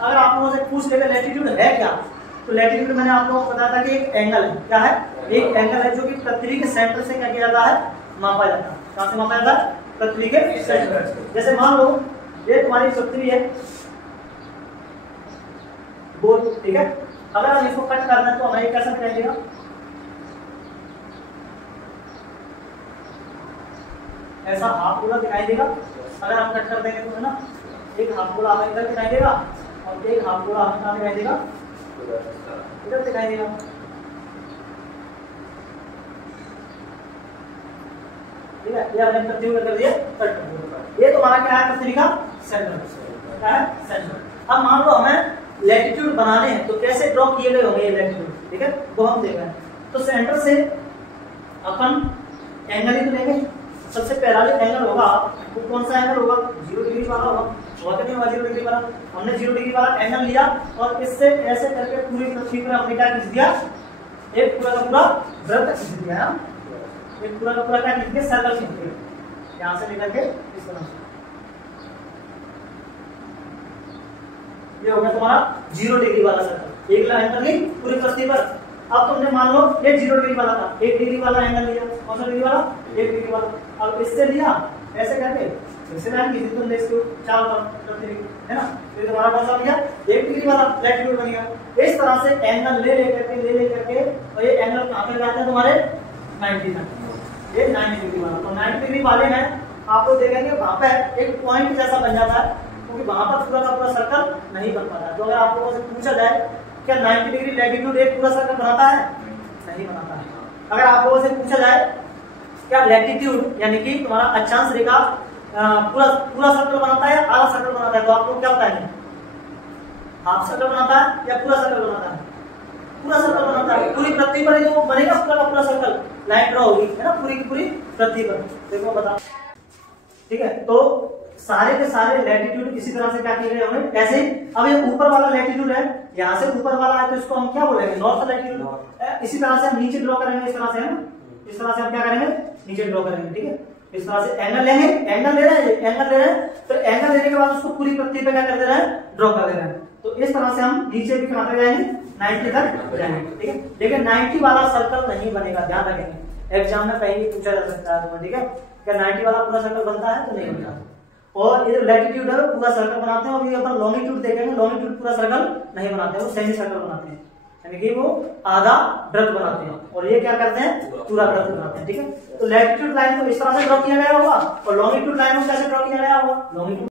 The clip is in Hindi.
अगर आप लोगों से पूछ लेगा लैटिट्यूड है क्या, तो लैटिट्यूड मैंने आप लोगों को बताया था कि एक एंगल है। क्या है? एक एंगल है जो कि पृथ्वी के सेंटर से क्या किया जाता है, मापा जाता है। कहां से मापा जाता है? पृथ्वी के सेंटर से। जैसे मान लो ये तुम्हारी पृथ्वी है गोल, ठीक है। अगर हम इसको कट कर दें तो हमें कैसा दिखाई देगा? ऐसा हाफ गोला दिखाई देगा। अगर हम कट कर देंगे तो है ना, एक हाफ गोला हमें इधर दिखाई देगा और एक हाफ गोला हमें कहां दिखाई देगा? इधर दिखाई देगा। ठीक है, ये हमने पृथ्वी कर दिया कट कर दिया। ये तुम्हारा क्या है? पृथ्वी का सेंटर। क्या है? सेंटर। अब मान लो हमें लैटिट्यूड बनाने हैं तो कैसे ड्रॉ किए गए होंगे ये लैटिट्यूड, ठीक है, वो हम देख रहे हैं। तो सेंटर से अपन एंगल ही तो लेंगे। सबसे पहला जो एंगल होगा वो कौन सा एंगल होगा? 0 डिग्री वाला होगा। होगा नहीं होगा 0 डिग्री वाला? हमने 0 डिग्री वाला एंगल लिया और इससे ऐसे करके पूरी पृथ्वी पर हमने क्या खींच दिया? एक पूरा का पूरा वृत्त खींच दिया। एक पूरा का पूरा क्या खींच दिया? सर्कल खींच दिया, यहां से लेकर के इस तरह से। ये हो गया तुम्हारा 0 डिग्री वाला सर्कल। एक लाइन कर ली पूरी पृथ्वी पर। अब तुमने मान लो ये 0 डिग्री वाला था, 1 डिग्री वाला एंगल लिया। कौन सा डिग्री वाला? 1 डिग्री वाला। अब इससे लिया ऐसे करके इससे लाइन खींची तुमने इसको चारों तरफ, है ना। तो तुम्हारा कौन सा बन गया? 1 डिग्री वाला लैटिट्यूड बन गया। इस तरह से एंगल ले करके और ये एंगल कहां पे जाते हैं तुम्हारे? 90 तक। ये 90 डिग्री वाला। तो 90 डिग्री वाले में आप लोग देखेंगे वहां पे एक पॉइंट जैसा बन जाता है, क्योंकि वहां पर पूरा का पूरा सर्कल नहीं बन पाता। तो अगर आप लोगों से पूछा जाए क्या 90 डिग्री लैटिट्यूड एक पूरा सर्कल बनाता है? नहीं बनाता है। अगर आप लोगों से पूछा जाए क्या लैटिट्यूड यानी कि तुम्हारा अक्षांश रेखा पूरा सर्कल बनाता है या आधा सर्कल बनाता है, तो आप लोग क्या बताएंगे? हाफ सर्कल बनाता है या पूरा सर्कल बनाता है? पूरा सर्कल बनाता है। पूरी पृथ्वी पर जो बनेगा पूरा का पूरा सर्कल, लाइन ड्रॉ होगी, है ना, पूरी की पूरी पृथ्वी पर। देखो बताओ, ठीक है। तो सारे के सारे लैटिट्यूड इसी तरह से क्या किए गए होंगे? ऐसे ही अब ये ऊपर वाला लैटिट्यूड है, यहाँ से ऊपर वाला है तो इसको हम क्या बोलेंगे? North latitude. इसी तरह से हम नीचे ड्रॉ करेंगे, इस तरह से, है ना। इस तरह से हम क्या करेंगे? नीचे ड्रॉ करेंगे, ठीक है। इस तरह से एंगल लेंगे, एंगल ले रहे हैं, तो एंगल लेने के बाद उसको पूरी पृथ्वी पे क्या कर दे रहे हैं? ड्रॉ कर दे रहे हैं। तो इस तरह से हम नीचे भी कहां तक जाएंगे? 90 तक जाएंगे, ठीक है। लेकिन 90 वाला सर्कल नहीं बनेगा, ध्यान रखेंगे। एग्जाम में कहीं भी पूछा जा सकता है तुम्हें, ठीक है। क्या 90 वाला पूरा सर्कल बनता है? तो नहीं बनता। और ये जो लैटिट्यूड है पूरा सर्कल बनाते हैं, और ये अपन लॉन्गिट्यूड देखेंगे, लॉन्गिट्यूड पूरा सर्कल नहीं बनाते हैं, वो सेमी सर्कल बनाते हैं, यानी कि वो आधा वृत्त बनाते हैं। और ये क्या करते हैं? पूरा वृत्त बनाते हैं, ठीक है। तो लैटिट्यूड लाइन को इस तरह से ड्रॉ किया गया होगा और लॉन्गिट्यूड लाइन को कैसे ड्रॉ किया गया होगा? लॉन्गिट्यूड